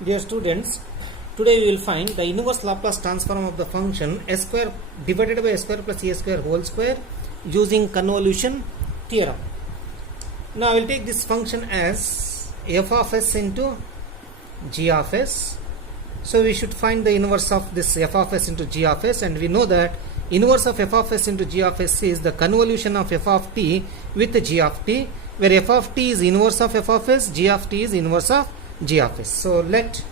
Dear students, today we will find the inverse Laplace transform of the function s square divided by s square plus a square whole square using convolution theorem. Now I will take this function as f of s into g of s. So we should find the inverse of this f of s into g of s, and we know that inverse of f of s into g of s is the convolution of f of t with g of t, where f of t is inverse of f of s, g of t is inverse of g of s. So let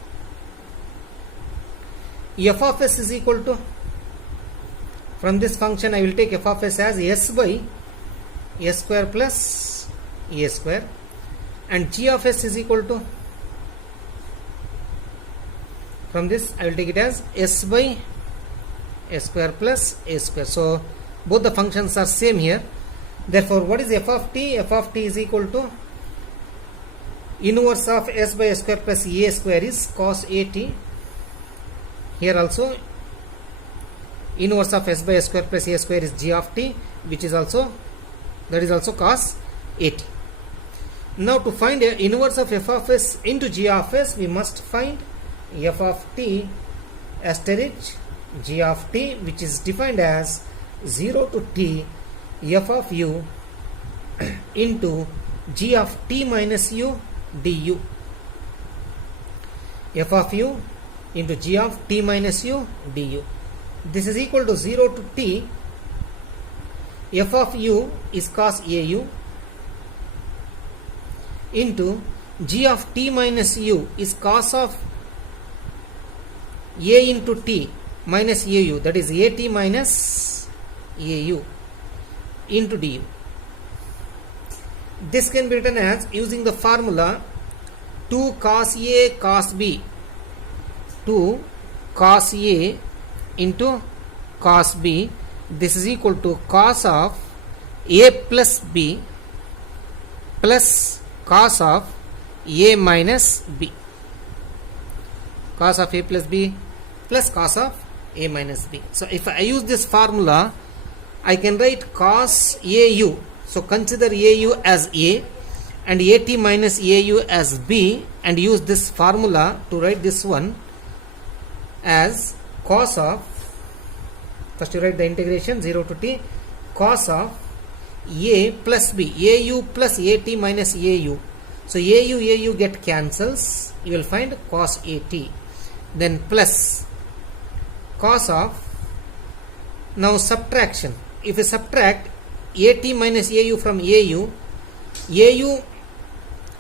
f of s is equal to, from this function I will take f of s as s by s square plus a square, and g of s is equal to, from this I will take it as s by s square plus a square. So both the functions are same here. Therefore, what is f of t? F of t is equal to inverse of s by s square plus a square is cos at. Here also inverse of s by s square plus a square is g of t, which is also, that is also cos at. Now to find a inverse of f of s into g of s, we must find f of t asterisk g of t, which is defined as 0 to t f of u into g of t minus u du. F of u into g of t minus u du. This is equal to 0 to t. F of u is cos au into g of t minus u is cos of a into t minus au, that is at minus au into du. This can be written as, using the formula 2 cos a cos b, 2 cos a into cos b, this is equal to cos of a plus b plus cos of a minus b, cos of a plus b plus cos of a minus b. So if I use this formula, I can write cos au. So consider au as a and at minus au as b, and use this formula to write this one as cos of, first you write the integration 0 to t, cos of a plus b, au plus at minus au. So au get cancels, you will find cos at, then plus cos of, now subtraction, if you subtract at minus au from au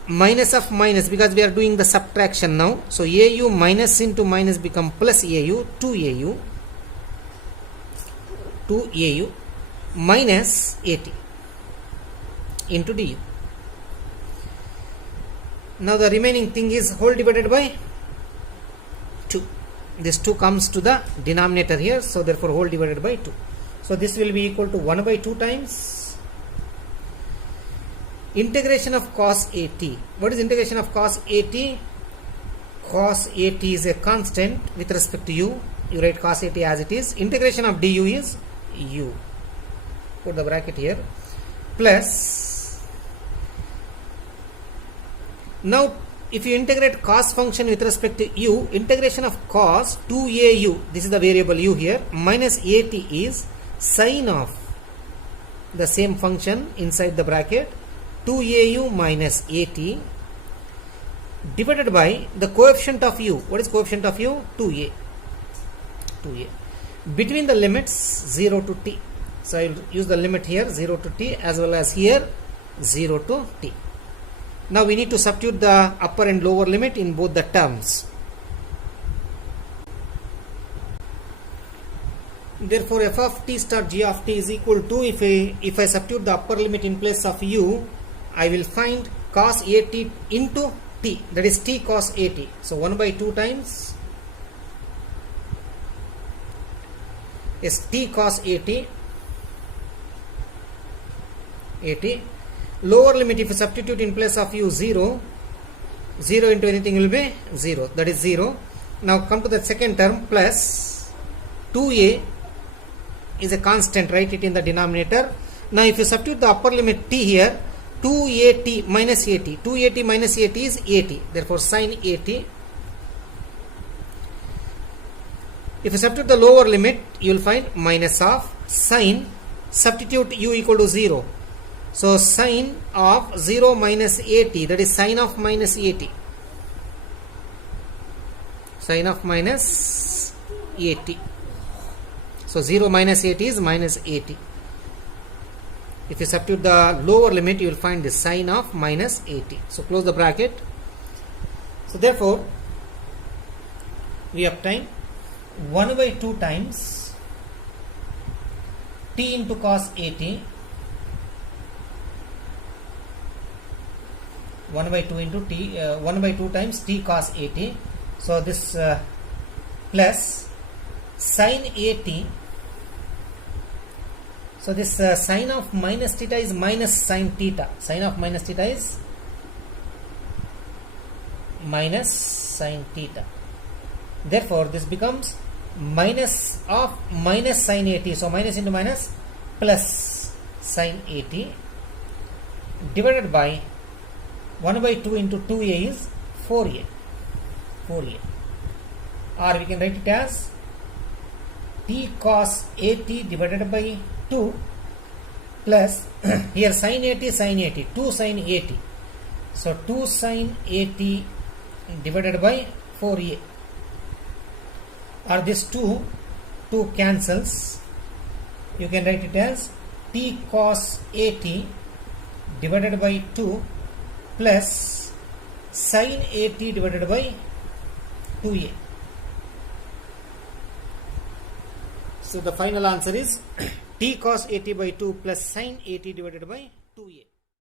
minus of minus, because we are doing the subtraction now, so au minus into minus become plus au, 2au minus at into du. Now the remaining thing is whole divided by 2. This 2 comes to the denominator here, so therefore whole divided by 2. So this will be equal to 1 by 2 times integration of cos at. What is integration of cos at? Cos at is a constant with respect to u. You write cos at as it is. Integration of du is u. Put the bracket here. Plus, now if you integrate cos function with respect to u, integration of cos 2au, this is the variable u here, minus at is sine of the same function inside the bracket, 2au minus at, divided by the coefficient of u. What is coefficient of u? 2a. Between the limits 0 to t. So I will use the limit here 0 to t as well as here 0 to t. Now we need to substitute the upper and lower limit in both the terms. Therefore f of t star g of t is equal to, if I substitute the upper limit in place of u, I will find cos at into t, that is t cos at. So 1 by 2 times is t cos at. Lower limit, if you substitute in place of u 0 into anything will be 0, that is 0. Now come to the second term, plus 2a is a constant, write it in the denominator. Now if you substitute the upper limit t here, 2at minus at, 2at minus at is at, therefore sin at If you substitute the lower limit, you will find minus of sine, substitute u equal to 0. So sine of 0 minus 80, that is sine of minus 80. Sine of minus 80. So 0 minus 80 is minus 80. If you substitute the lower limit, you will find the sine of minus 80. So close the bracket. So therefore, we obtain 1 by 2 times t into cos 80, 1 by 2 into t, 1 by 2 times t cos 80. So this plus sine 80. So this sine of minus theta is minus sine theta. Sine of minus theta is minus sine theta. Therefore, this becomes minus of minus sine 80. So minus into minus plus sine 80 divided by 1 by 2 into 2a is 4a. 4a. Or we can write it as t cos 80 divided by 2 plus here sine 80, sine 80, 2 sine 80. So 2 sine 80 divided by 4a. Or this 2 cancels. You can write it as t cos 80 divided by 2 plus sine 80 divided by 2a. So the final answer is t cos 80 by 2 plus sine 80 divided by 2a.